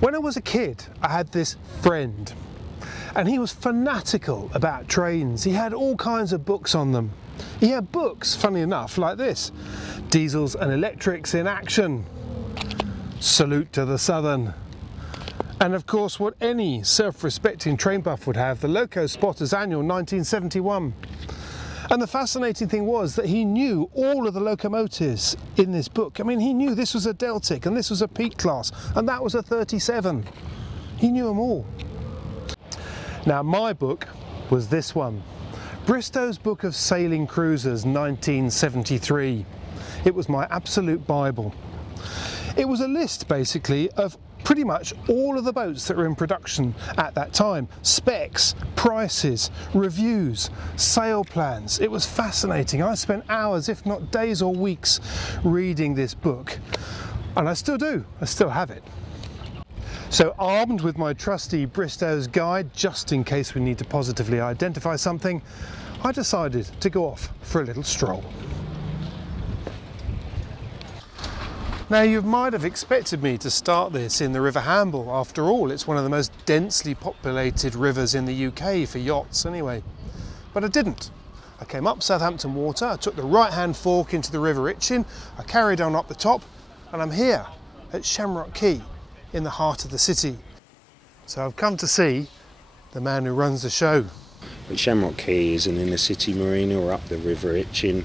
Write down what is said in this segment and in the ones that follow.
When I was a kid, I had this friend, and he was fanatical about trains. He had all kinds of books on them. He had books, funny enough, like this: Diesels and Electrics in Action, Salute to the Southern, and of course what any self-respecting train buff would have, the Loco Spotters Annual 1971. And the fascinating thing was that he knew all of the locomotives in this book. I mean, he knew this was a Deltic and this was a Peak class and that was a 37. He knew them all. Now my book was this one, Bristows' Book of Sailing Cruisers 1973. It was my absolute Bible. It was a list basically of pretty much all of the boats that were in production at that time. Specs, prices, reviews, sail plans. It was fascinating. I spent hours, if not days or weeks, reading this book. And I still do. I still have it. So armed with my trusty Bristows guide, just in case we need to positively identify something, I decided to go off for a little stroll. Now you might have expected me to start this in the River Ramble. After all, it's one of the most densely populated rivers in the UK for yachts anyway. But I didn't. I came up Southampton Water, I took the right-hand fork into the River Itchen, I carried on up the top, and I'm here at Shamrock Key in the heart of the city. So I've come to see the man who runs the show. But Shamrock Key is an inner city marina. We're up the River Itchen,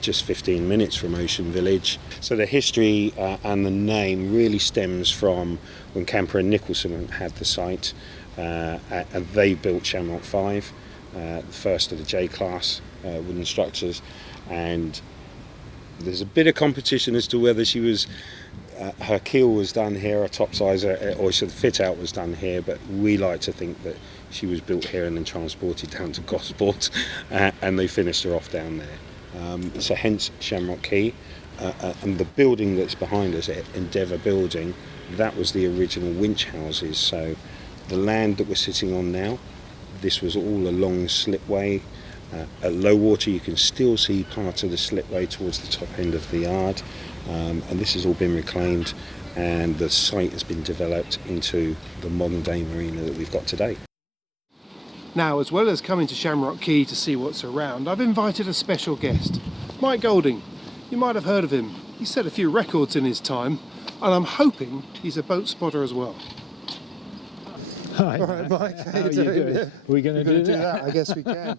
just 15 minutes from Ocean Village. So the history and the name really stems from when Camper and Nicholson had the site, and they built Shamrock 5, the first of the J-class wooden structures, and there's a bit of competition as to whether she was her keel was done here, her topsides, or the fit out was done here, but we like to think that she was built here and then transported down to Gosport, and they finished her off down there. So hence Shamrock Key, and the building that's behind us, Endeavour Building, that was the original winch houses. So the land that we're sitting on now, this was all a long slipway. At low water you can still see part of the slipway towards the top end of the yard, and this has all been reclaimed, and the site has been developed into the modern day marina that we've got today. Now, as well as coming to Shamrock Key to see what's around, I've invited a special guest, Mike Golding. You might have heard of him. He set a few records in his time, and I'm hoping he's a boat spotter as well. Hi. All right, Mike, how you doing? doing? Yeah. We're going to do that? I guess we can.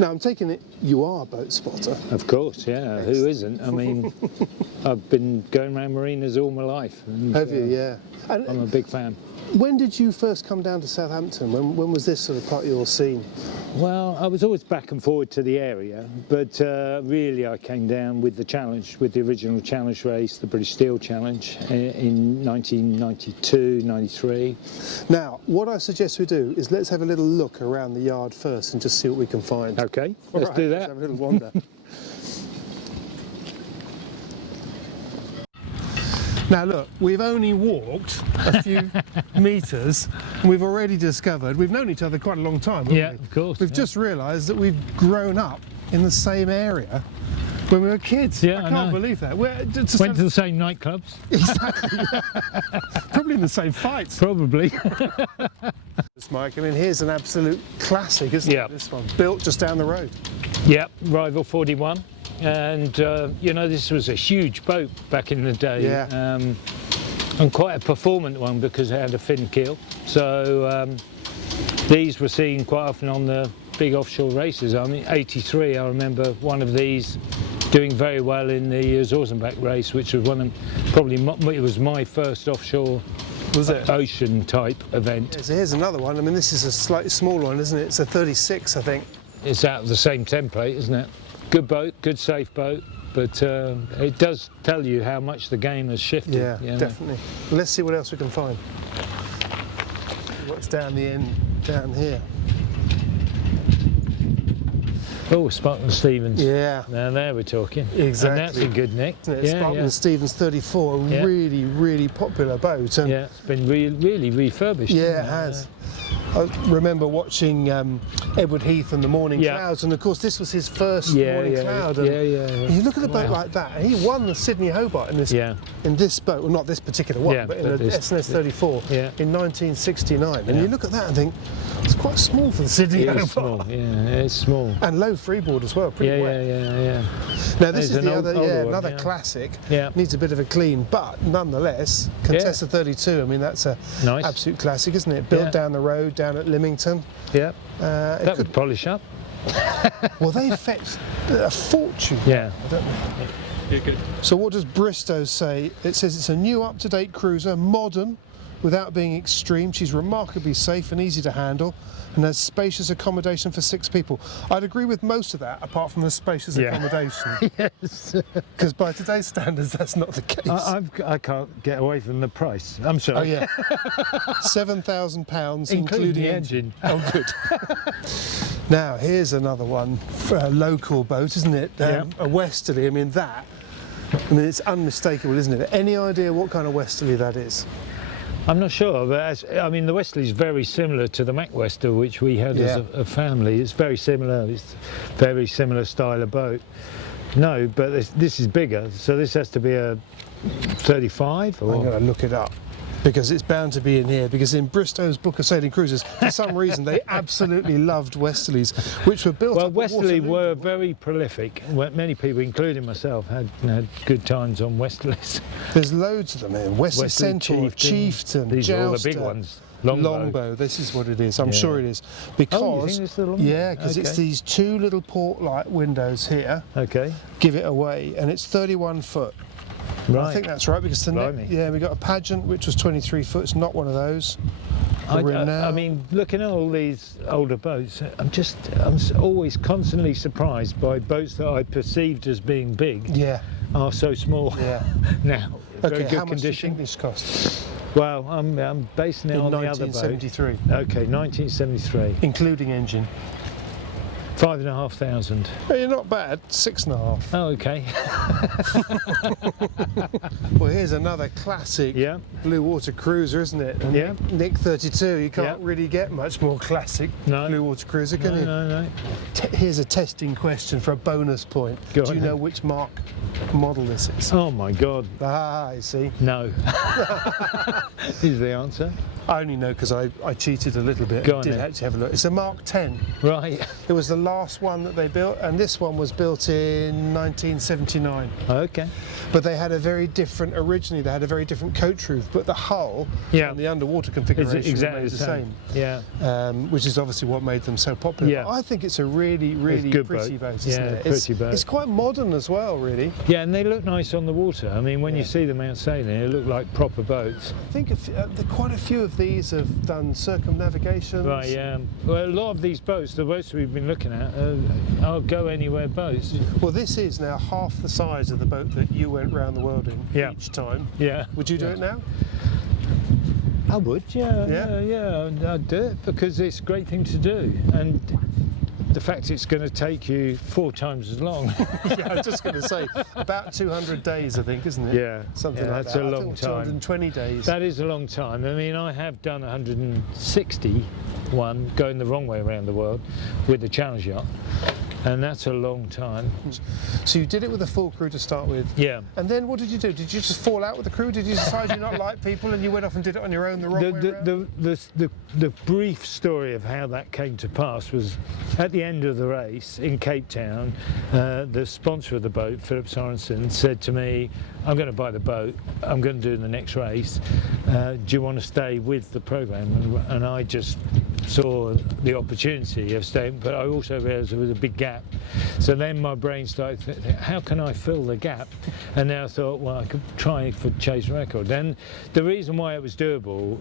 Now, I'm taking it you are a boat spotter. Of course, yeah. Excellent. Who isn't? I mean, I've been going around marinas all my life. And, have you? Yeah. And I'm a big fan. When did you first come down to Southampton? When was this sort of part of your scene? Well, I was always back and forward to the area, but really I came down with the challenge, with the original challenge race, the British Steel Challenge, in 1992, 93. Now, what I suggest we do is let's have a little look around the yard first and just see what we can find. Okay, let's do that. Let's have a little wander. Now look, we've only walked a few metres and we've already discovered, we've known each other quite a long time, haven't we? Yeah, of course. We've just realised that we've grown up in the same area when we were kids. Yeah, I can't believe that. Went to the same nightclubs. Exactly. Probably in the same fights. Probably. Mike, I mean, here's an absolute classic, isn't it? This one, built just down the road. Yep, Rival 41. And you know, this was a huge boat back in the day, and quite a performant one because it had a fin keel. So these were seen quite often on the big offshore races. I mean, 83, I remember one of these doing very well in the Zorzenbach race, which was one of it was my first offshore ocean type event. Yeah, so here's another one. I mean, this is a slightly smaller one, isn't it? It's a 36, I think. It's out of the same template, isn't it? Good boat, good safe boat, but it does tell you how much the game has shifted. Yeah, you know? Definitely. Well, let's see what else we can find. What's down the end, down here? Oh, Spartan Stevens. Yeah. Now there we're talking. Exactly. And that's a good nick. Isn't it? Spartan Stevens 34, a really, really popular boat. And yeah, it's been really refurbished. Yeah, it has. I remember watching Edward Heath and the Morning Clouds, and of course this was his first Morning Cloud. And you look at a boat like that, and he won the Sydney Hobart in this boat, well not this particular one, but in the SNS 34 in 1969. And you look at that and think, it's quite small for the Sydney Hobart. Small. Yeah, it's small. And low freeboard as well, pretty wet. Yeah. Now this is the another classic. Needs a bit of a clean, but nonetheless, Contessa 32. I mean, that's a absolute classic, isn't it? Built down the road, down at Lymington. Yeah. That would polish up. Well, they fetched a fortune. Yeah. I don't know. You're good. So what does Bristows say? It says it's a new, up-to-date cruiser, modern, without being extreme. She's remarkably safe and easy to handle, and has spacious accommodation for 6 people. I'd agree with most of that, apart from the spacious accommodation. Yes. Because by today's standards, that's not the case. I can't get away from the price. I'm sorry. Oh yeah, £7,000 including the engine. Oh good. Now here's another one for a local boat, isn't it? A westerly. I mean it's unmistakable, isn't it? Any idea what kind of westerly that is? I'm not sure, but I mean the Westerly is very similar to the Macwester, which we had as a family. It's very similar. It's very similar style of boat. No, but this is bigger, so this has to be a 35. Or? I'm going to look it up, because it's bound to be in here, because in Bristow's Book of Sailing Cruises, for some reason they absolutely loved Westerlies, which were built up Westerly were very prolific. Many people, including myself, had good times on Westerlies. There's loads of them here. Westerly Centaur, Chieftain, these Jouster, are all the big ones. Longbow, this is what it is. I'm sure it is. Because, because it's these 2 little port light windows here. Okay. Give it away, and it's 31 foot. Right. I think that's right, because we got a Pageant which was 23 foot. It's not one of those. I mean, looking at all these older boats, I'm always constantly surprised by boats that I perceived as being big are so small now. Okay, very good how much condition. do you think this cost? Well, I'm basing it on the other boat. 1973. Okay, 1973. Including engine. 5,500. Oh, you're not bad. 6.5. Oh, okay. Well, here's another classic blue water cruiser, isn't it? And Nick 32. You can't really get much more classic blue water cruiser, can you? No. Here's a testing question for a bonus point. Do you know which model this is? Oh my God. Ah, you see. No. Is the answer. I only know because I cheated a little bit. I did actually have a look. It's a Mark 10. Right. It was the last one that they built, and this one was built in 1979. Okay. But they had originally they had a very different coach roof, but the hull and the underwater configuration is exactly the same. Yeah. Which is obviously what made them so popular. Yeah. But I think it's a really pretty boat, isn't it? Pretty boat. It's quite modern as well, really. Yeah, and they look nice on the water. I mean, when you see them out sailing, they look like proper boats. I think quite a few of these have done circumnavigations. Right, yeah. Well, a lot of these boats, the boats we've been looking at, are go anywhere boats. Well, this is now half the size of the boat that you went round the world in each time. Yeah. Would you do it now? I would, yeah. I'd do it because it's a great thing to do. And the fact it's going to take you 4 times as long. Yeah, I was just going to say, about 200 days, I think, isn't it? Yeah. Something like that's that. a long time. 220 days. That is a long time. I mean, I have done 161 going the wrong way around the world with the challenge yacht. And that's a long time. So you did it with a full crew to start with? Yeah. And then what did you do? Did you just fall out with the crew? Did you decide you not like people and you went off and did it on your own the wrong way around? The brief story of how that came to pass was at the end of the race in Cape Town, the sponsor of the boat, Philip Sorensen, said to me, I'm going to buy the boat, I'm going to do the next race, do you want to stay with the programme? And I just saw the opportunity of staying, but I also realised there was a big gap. So then my brain started thinking, how can I fill the gap? And then I thought, well, I could try for Chase Record. And the reason why it was doable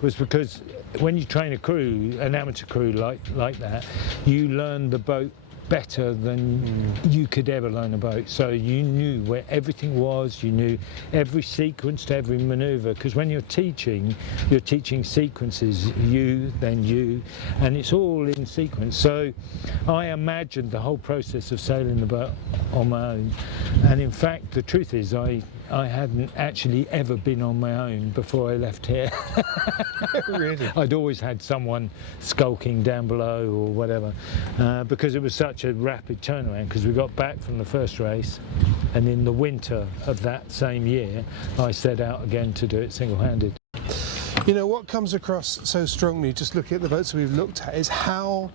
was because when you train a crew, an amateur crew like that, you learn the boat better than you could ever learn a boat. So you knew where everything was, you knew every sequence to every manoeuvre, because when you're teaching sequences, you, then you, and it's all in sequence. So I imagined the whole process of sailing the boat on my own, and in fact the truth is I I hadn't actually ever been on my own before I left here. Really? I'd always had someone skulking down below or whatever, because it was such a rapid turnaround, because we got back from the first race, and in the winter of that same year I set out again to do it single-handed. You know, what comes across so strongly, just looking at the boats we've looked at, is how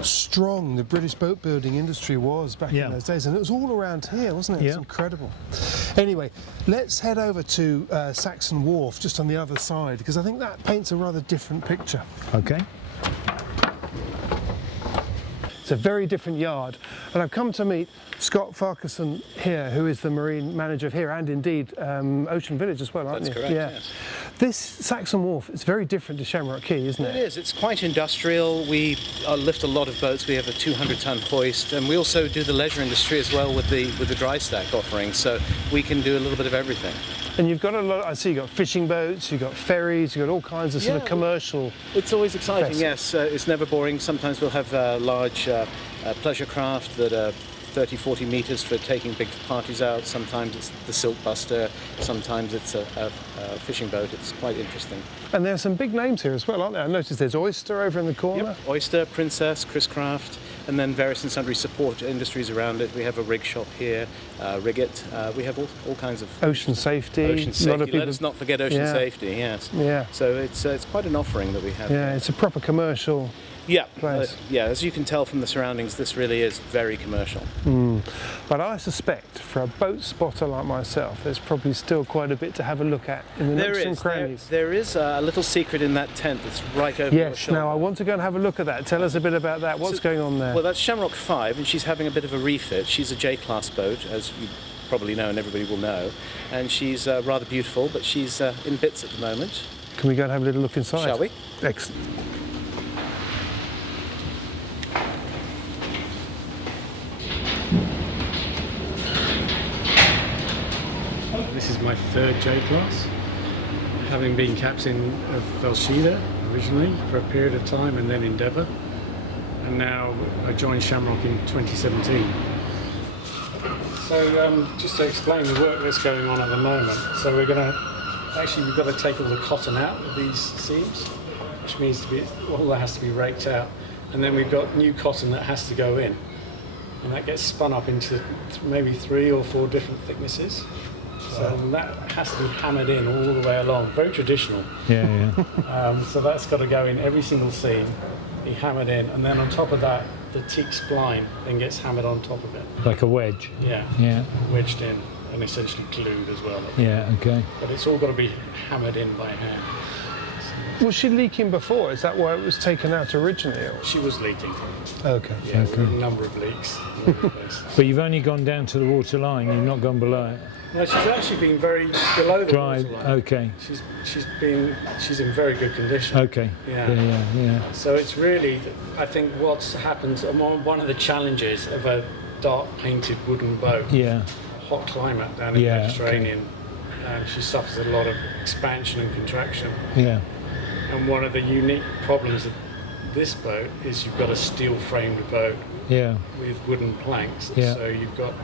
strong the British boat building industry was back in those days, and it was all around here, wasn't it? It's incredible. Anyway, let's head over to Saxon Wharf, just on the other side, because I think that paints a rather different picture. Okay. It's a very different yard, and I've come to meet Scott Farquharson here, who is the marine manager of here, and indeed Ocean Village as well, aren't you? That's correct, yes. This Saxon Wharf, it's very different to Shamrock Key, isn't it? It is. It's quite industrial. We lift a lot of boats. We have a 200-ton hoist, and we also do the leisure industry as well with the dry stack offering. So we can do a little bit of everything. And you've got a lot. I see you've got fishing boats, you've got ferries, you've got all kinds of sort of commercial. It's always exciting. vessels. Yes. It's never boring. Sometimes we'll have large pleasure craft that are 30, 40 metres for taking big parties out. Sometimes it's the Silk Buster, sometimes it's a fishing boat. It's quite interesting. And there are some big names here as well, aren't there? I noticed there's Oyster over in the corner. Yep. Oyster, Princess, Chris Craft, and then various and sundry support industries around it. We have a rig shop here, Riggit. We have all kinds of... Ocean safety. Ocean safety. A lot of people... Let us not forget ocean safety, yes. Yeah. So it's quite an offering that we have. Yeah, it's a proper commercial place. Yeah, as you can tell from the surroundings, this really is very commercial. But I suspect for a boat spotter like myself, there's probably still quite a bit to have a look at in the nooks and crannies. There is a little secret in that tent that's right over your shoulder. Now I want to go and have a look at that. Tell us a bit about that. What's going on there? Well, that's Shamrock 5, and she's having a bit of a refit. She's a J-class boat, as you probably know and everybody will know, and she's rather beautiful, but she's in bits at the moment. Can we go and have a little look inside? Shall we? Excellent. This is my third J-class, having been captain of Velshida originally for a period of time, and then Endeavour, and now I joined Shamrock in 2017. So just to explain the work that's going on at the moment, so we've got to take all the cotton out of these seams, which means all that has to be raked out, and then we've got new cotton that has to go in, and that gets spun up into maybe 3 or 4 different thicknesses. So that has to be hammered in all the way along, very traditional. So that's got to go in every single seam, be hammered in, and then on top of that, the teak spline then gets hammered on top of it. Like a wedge? Yeah. Wedged in and essentially glued as well. Yeah, okay. But it's all got to be hammered in by hand. Was she leaking before? Is that why it was taken out originally? Or? She was leaking. Okay. Yeah, we had a number of leaks. But you've only gone down to the water line, you've not gone below it? No, she's actually been very below the Dry, water line. okay. She's in very good condition. Okay. Yeah. So it's really, I think what's happened, one of the challenges of a dark painted wooden boat, hot climate down in the Mediterranean, she suffers a lot of expansion and contraction. Yeah. And one of the unique problems of this boat is you've got a steel framed boat with wooden planks. Yeah. So you've got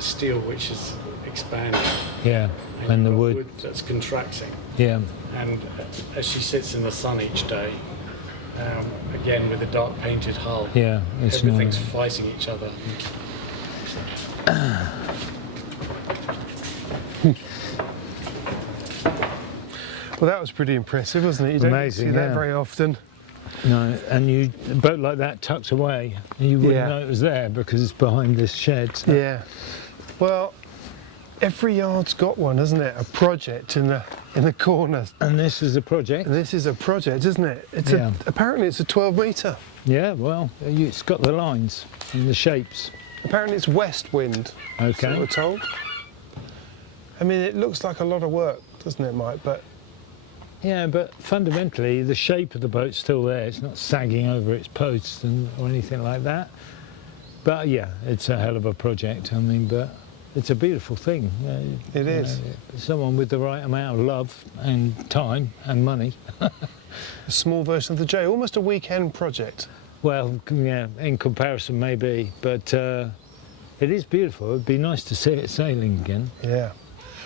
steel which is expanding. Yeah. And the wood that's contracting. Yeah. And as she sits in the sun each day, again with a dark painted hull, everything's fighting each other. Well, that was pretty impressive, wasn't it? You don't see that very often. No, and a boat like that tucked away, you wouldn't know it was there because it's behind this shed. So. Yeah. Well, every yard's got one, hasn't it? A project in the corner. And this is a project. This is a project, isn't it? It's apparently it's a 12 metre. Yeah, well, it's got the lines and the shapes. Apparently it's west wind. Okay. So we're told. I mean, it looks like a lot of work, doesn't it, Mike? But yeah, but fundamentally the shape of the boat's still there. It's not sagging over its posts or anything like that. But yeah, it's a hell of a project. I mean, but it's a beautiful thing. It is. Someone with the right amount of love and time and money. A small version of the J, almost a weekend project. Well, yeah, in comparison maybe, but it is beautiful. It'd be nice to see it sailing again. Yeah.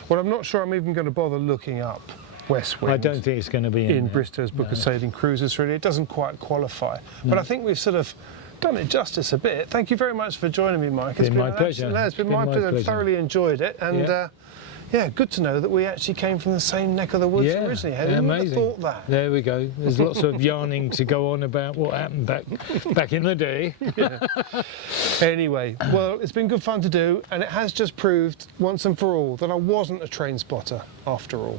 Well, I'm not sure I'm even going to bother looking up West Wind. I don't think it's going to be in Bristows Book of Sailing Cruises, really. It doesn't quite qualify. But I think we've sort of done it justice a bit. Thank you very much for joining me, Mike. It's been my pleasure. It's been my pleasure. I've thoroughly enjoyed it. And yeah, good to know that we actually came from the same neck of the woods originally. Who would have thought that? There we go. There's lots of yarning to go on about what happened back in the day. Anyway, well, it's been good fun to do, and it has just proved once and for all that I wasn't a train spotter after all.